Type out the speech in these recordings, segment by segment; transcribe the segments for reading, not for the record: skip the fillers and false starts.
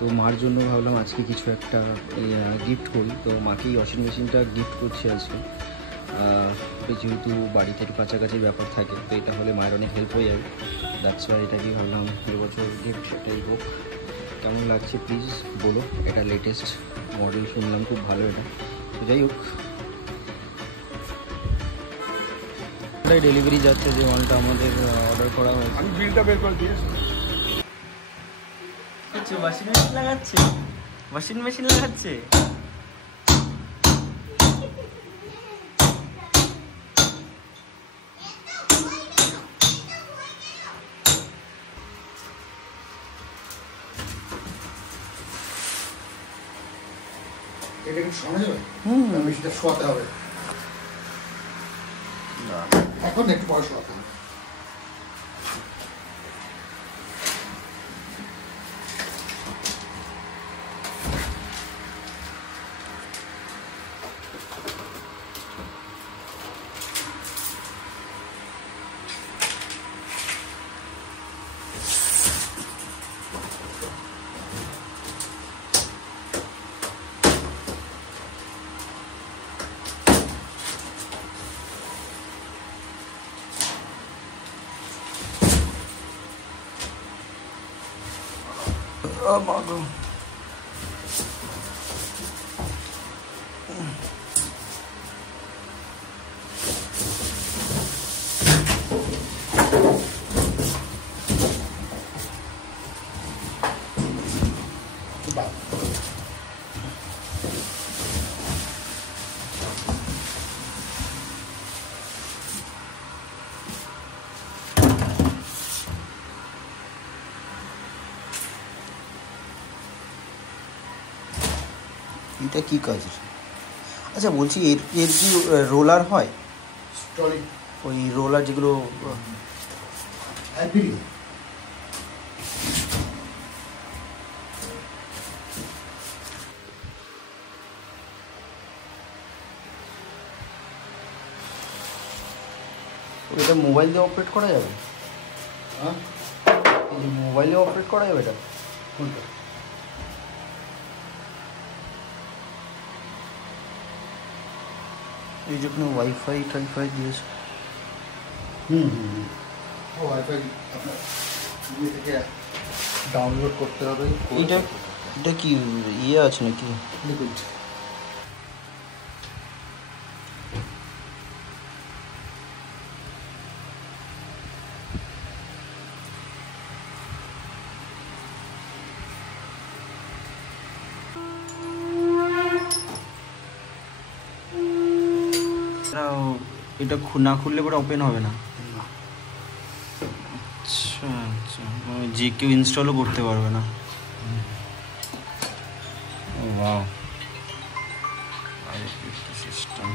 তো মার জন্য ভাবলাম আজকে কিছু একটা গিফট করি। তো মাকেই ওয়াশিং মেশিনটা গিফট করছি আজকে। যেহেতু বাড়িতে একটু কাছাকাছি ব্যাপার থাকে, তো এটা হলে মায়ের অনেক হেল্প হয়ে যাবে। দ্যাটস ওয়াই এটাকেই ভাবলাম এবছর গিফট এটাই হোক। কেমন লাগছে প্লিজ বলো। এটা লেটেস্ট মডেল, শুনলাম খুব ভালো এটা। তো যাই হোক, ডেলিভারি যাচ্ছে যে মালটা আমাদের অর্ডার করা হয়েছে। আমি বিলটা বের করে দিয়েছি। ওয়াশিং মেশিন লাগাচ্ছে, ওয়াশিং মেশিন লাগাচ্ছে। এটা কি শোনা যাবে? মেশিনটা শোয়াতে হবে, এখন একটু পরে শোয়াতে হবে। এটা কি কাজ? আচ্ছা বলছি, এর এর কি রোলার হয়? ওই রোলার যেগুলো এটা মোবাইল দিয়ে অপারেট করা যাবে? হ্যাঁ, মোবাইলে অপারেট করা যাবে এটা? কোনটা? এই যেখানে ওয়াইফাই টাইফাই দিয়েছে। ও ওয়াইফাই আপনার ইয়ে থেকে ডাউনলোড করতে হবে। এটা এটা কি ইয়ে আছে নাকি? লিকুইড। এটা না খুললে পরে ওপেন হবে না? আচ্ছা আচ্ছা, যে কেউ ইনস্টলও করতে পারবে না? Wow, system.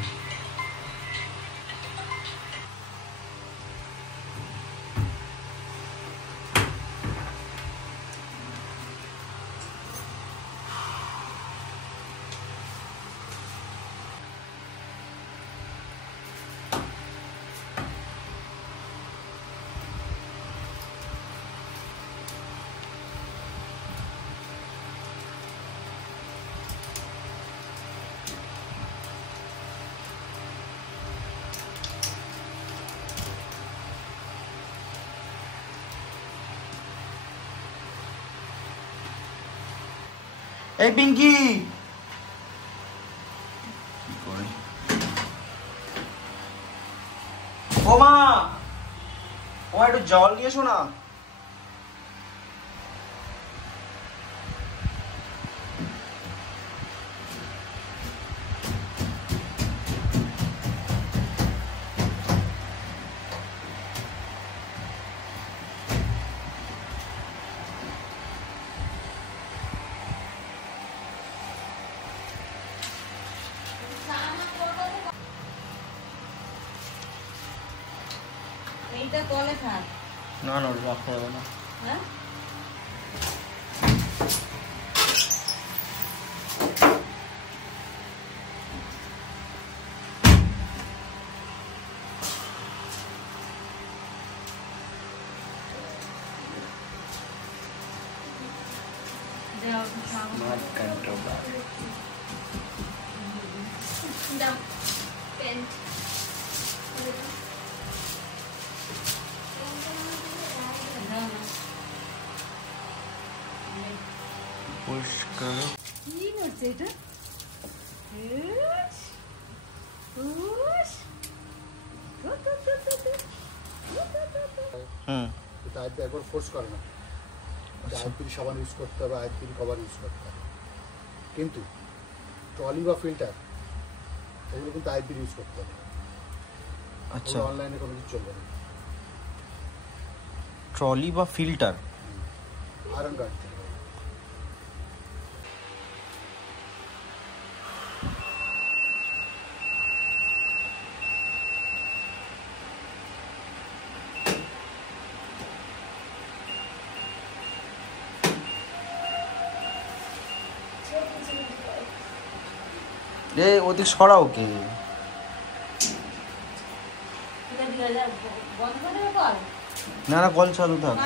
এই পিঙ্কি, ও মা, ও একটু জল নিয়ে এসো না। এইটা তলে থাক। না না, রাখা যাবে না। হ্যাঁ, স্মার্ট কন্ট্রোলার। পরিষ্কার কি হচ্ছে এটা? হুম এটা আইপি একবার ফোর্স করে না, আইপি সাবান ইউজ করতে হবে, আইপি কভার ইউজ করতে হবে। কিন্তু ট্রলি বা ফিল্টার এগুলো কিন্তু আইপি ইউজ করতে হবে। আচ্ছা, অনলাইনে কোনো কিছু চলবে না। ট্রলি বা ফিল্টার আয়রন গার্ড থেকে এ ওদিক সরা ওকে। না না, কল চালু থাক।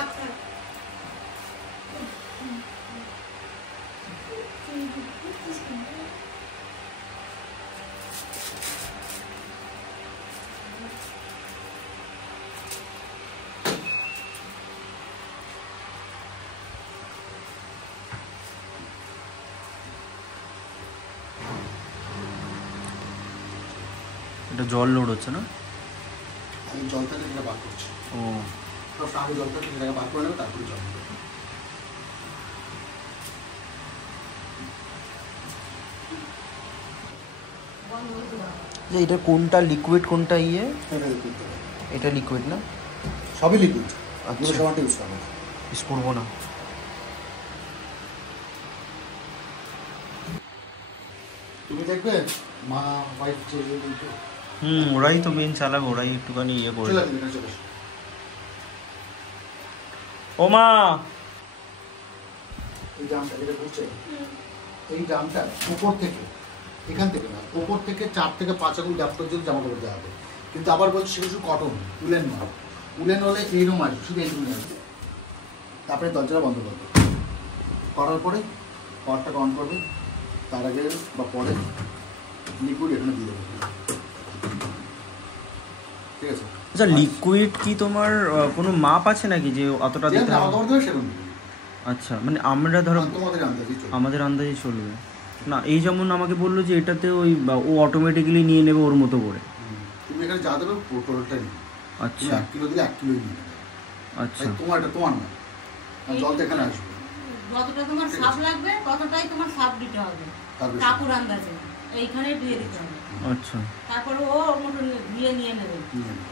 এটা জল লোড হচ্ছে না? আমি জল থেকে এটা বার করছি। ও তো আগে জল থেকে এটা বার করে নেবে, তারপরে জল দেবে। যে এটা কোনটা লিকুইড কোনটা ইয়ে? এটা লিকুইড দেবে। এটা লিকুইড না? সবই লিকুইড। আচ্ছা। দুটো সাবানটা ইউজ করবে। ইউজ করবো না। তুমি দেখবে মা ওয়াইফ চলে দিতে ওরাই তো মেন চালাবে, ওরাই একটুখানি ইয়ে করে। চলে দিবে, চলে আসো। ও মা, এই ড্রামটা যেটা ঘুরছে, এই ড্রামটা উপর থেকে, এখান থেকে না, উপর থেকে 4 থেকে 5 আঙুল ড্যাপ পর্যন্ত জামা কাপড় দেওয়া হবে। কিন্তু আবার বলছি সেটা শুধু কটন, উলেন নয়। উলেন হলে এইরকম আসবে, শুধু এইটুকু আসবে। তারপরে দরজাটা বন্ধ করবে। করার পরে পাওয়ারটাকে অন করবে। তার আগে বা পরে লিকুইড এখানে দিয়ে দেবে। ঠিক আছে? আচ্ছা, লিকুইড কি তোমার কোনো মাপ আছে নাকি যে অতটা দিতে জামা হবে? কাপড় দেবে সেরকম দিবে। আচ্ছা, মানে আমরা ধরো তোমাদের আন্দাজেই চলবে। আমাদের আন্দাজে চলবে না। এই যেমন আমাকে বললো যে এটাতে ওই ও অটোমেটিক্যালি নিয়ে নেবে ওর মতো করে। তুমি এখানে যা দেবে টোটালটা নিয়ে। আচ্ছা 1 কিলো দিলে 1 কিলোই নিয়ে নেবে। আচ্ছা তোমার এটা তোমার না, জল তো এখানে আসবে। যতটা তোমার সাপ লাগবে ততটাই তোমার সাপ দিতে হবে, তার বেশি। কাপড় আন্দাজে এইখানে দিয়ে দিতে হবে। আচ্ছা তারপরে ও ওর মতো দিয়ে নিয়ে নেবে। নিয়ে নেবে।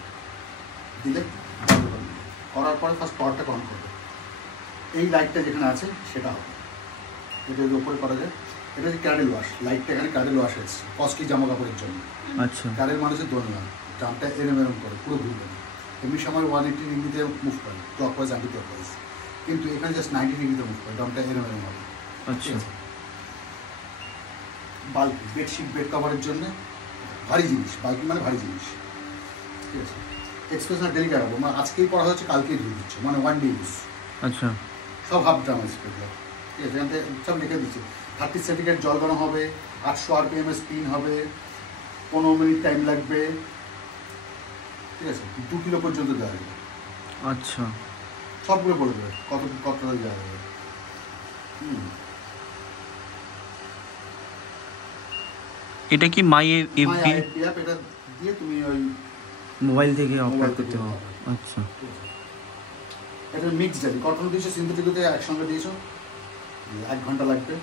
দিলে বন্ধ করে দেবে। করার পরে ফার্স্ট পাওয়ারটাকে অন করবে। এই লাইটটা যেখানে আছে সেটা হবে। এটা এর উপরে করা যায়। এটা হচ্ছে ক্যাডেল ওয়াশ। লাইটটা এখানে ক্যাডেল ওয়াশ আছে, কস্টলি জামা কাপড়ের জন্য। আচ্ছা ক্যাডেল মানুষের দোল না, ড্রামটা এরম এরম করে পুরো ঘুরবে না। এমনি সময় 180 ডিগ্রিতে মুভ করে, clock wise anti clock wise. কিন্তু এখানে জাস্ট 90 ডিগ্রিতে মুভ করে, ড্রামটা এরম এরম হবে। আচ্ছা বাল্কি বেডশিট বেড কভারের জন্য ভারী জিনিস, বাল্কি মানে ভারী জিনিস। ঠিক আছে? এক্সপ্রেস না ডেলি কাটাবো, মানে আজকেই পড়া হচ্ছে কালকেই ধুয়ে দিচ্ছে, মানে 1 ডে ইউজ। আচ্ছা সব হাফ ড্রাম আছে এগুলো। ঠিক আছে? এখান থেকে সব লিখে দিচ্ছে। 30 সেকেন্ড জল গরম হবে, 800 RPM স্পিন হবে, 15 মিনিট টাইম লাগবে। ঠিক আছে? 2 কিলো পর্যন্ত দেওয়া যাবে। আচ্ছা সবগুলো বলে দেবে কত দেওয়া যাবে। এটা কি মাই এফবি এটা দিয়ে তুমি ওই মোবাইল থেকে মোবাইল অপারেট থেকে করতে হবে? operate। আচ্ছা এটা মিক্স জালি, কটন দিয়েছো, সিনথেটিক দিয়ে একসঙ্গে দিয়েছো, 1 ঘন্টা লাগবে।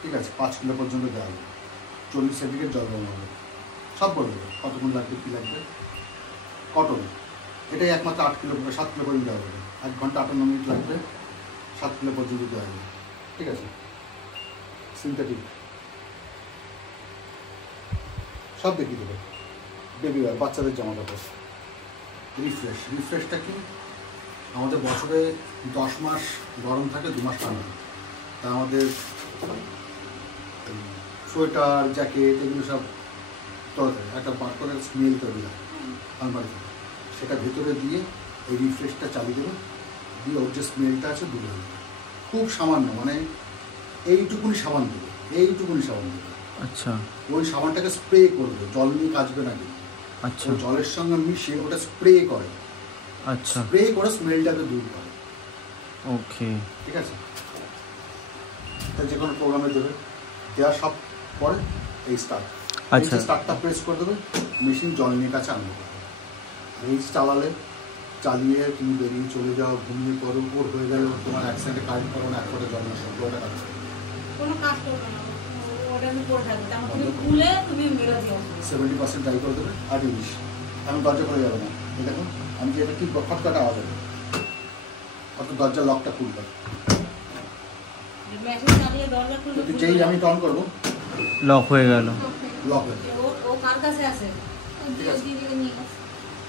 ঠিক আছে? 5 কিলো পর্যন্ত দেওয়া হবে, 40 সেকেন্ড জল গরম হবে। সব বলে দেবে কতক্ষণ লাগবে, কী লাগবে। কটন এটাই একমাত্র 8 কিলো 7 কিলো পর্যন্ত দেওয়া হবে। 1 ঘন্টা 58 মিনিট লাগবে, 7 কিলো পর্যন্ত দেওয়া হবে। ঠিক আছে? সিনথেটিক সব দেখিয়ে দেবে। বেবি ওয়্যার, বাচ্চাদের জামা কাপড়। রিফ্রেশটা কি, আমাদের বছরে 10 মাস গরম থাকে, 2 মাস ঠান্ডা। তা আমাদের সোয়েটার জ্যাকেট এগুলো সব তৈরি থাকে, একটা বার করে স্মেল তৈরি হয় আলমারি থেকে। সেটা ভেতরে দিয়ে এই রিফ্রেশটা চালিয়ে দেবে, দিয়ে ওর যে স্মেলটা আছে দূরে হয়ে যাবে। খুব সামান্য, মানে এইটুকুনি সাবান দেবে, এইটুকুনি সাবান দেবে। আচ্ছা ওই সাবানটাকে স্প্রে করবে, জল নিয়ে কাচবে না কিন্তু, আচ্ছা ওই জলের সঙ্গে মিশিয়ে ওটা স্প্রে করে, আচ্ছা স্প্রে করে স্মেলটাকে দূর করে। ওকে ঠিক আছে, তাই যে কোনো প্রোগ্রামে দেবে, দেওয়ার সব পরে এই স্টার্ট, আচ্ছা স্টার্টটা প্রেস করে দেবে, মেশিন জল নিয়ে কাছে আনবে। এই চালালে, চালিয়ে তুমি বেরিয়ে চলে যাও, ঘুমিয়ে পড়ো, ওর হয়ে গেলে তোমার অ্যাক্সিডেন্টে কারেন্ট করো না, এক ফোঁটা জল না, সব ওটা কাজ করবে। কোনো কাজ করবে না, ওটা আমি করে থাকবে, তারপর তুমি খুলে তুমি মেরে দিও। 70% ড্রাই করে দেবে, আর 20 এখন দরজা খুলে যাবে না। এই দেখো আমি যে এটা কি খটখটা আওয়াজ হবে, অত দরজা লকটা খুলবে, মেশিন চালিয়ে দরজা খুলবে, কিন্তু যেই আমি টন করবো লক হয়ে গেল। লক হয়ে যাবে। ও কার কাছে আছে? ঠিক আছে, দিদিকে নিয়ে গেছে,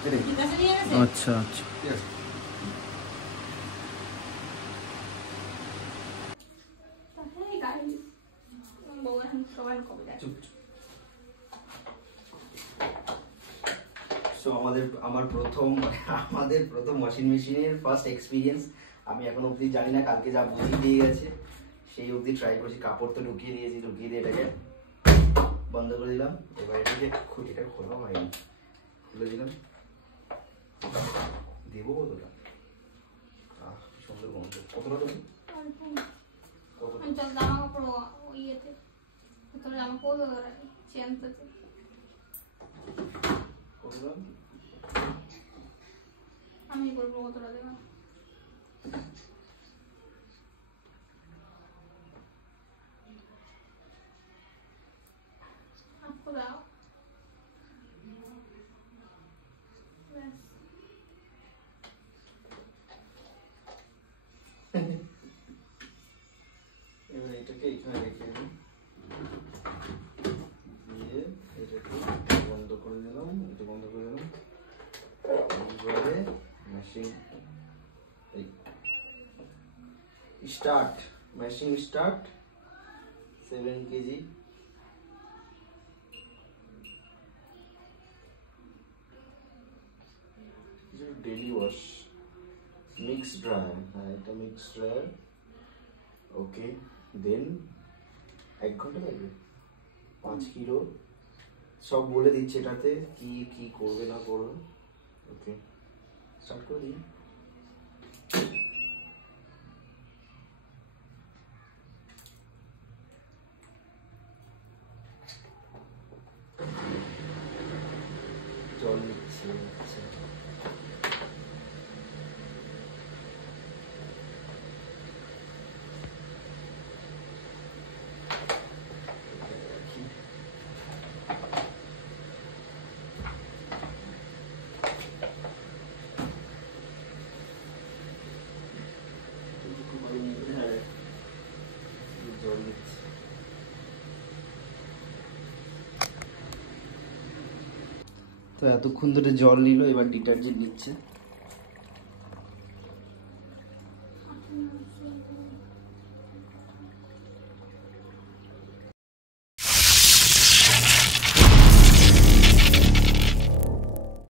এটাই দিদির কাছে নিয়ে গেছে। আচ্ছা আচ্ছা ঠিক আছে। এই গাড়ি বউ এখন সবাই কবে যায়? সো আমার প্রথম ওয়াশিং মেশিনের ফার্স্ট এক্সপিরিয়েন্স। আমি এখন অবধি জানি না, কালকে যা বুঝিয়ে দিয়ে গেছে সেই অবধি ট্রাই করছি। কাপড় তো ঢুকিয়ে দিয়েছি, ঢুকিয়ে দিয়ে এটাকে বন্ধ করে দিলাম। এবার এটাকে খুঁটিটা খোলা হয়নি, খুলে দিলাম। দেবো কতটা? সুন্দর গন্ধ। কতটা দেবো? আমি চল জামা কাপড় ওই ইয়েতে ভিতরে জামা পরবে ওরা চেন পেতে কতটা? আমি বলবো কতটা দেবা। আপু দাও ব্যাস। এবার এটাকে এখানে রেখে দিলাম, দিয়ে এটাকে বন্ধ করে দিলাম, এটা বন্ধ করে দিলাম। এবারে machine start, machine start. 7 KG daily wash, mix dryer. হ্যাঁ এটা মিক্স ড্রায়ার। ওকে, দেন 1 ঘন্টা লাগবে। 5 কিলো সব বলে দিচ্ছে এটাতে কি কি করবে না করবে। ওকে, স্টার্ট করে দিই। জল নিচ্ছে, আচ্ছা জল নিচ্ছে। তো এতক্ষণ ধরে জল নিল, এবার ডিটারজেন্ট নিচ্ছে।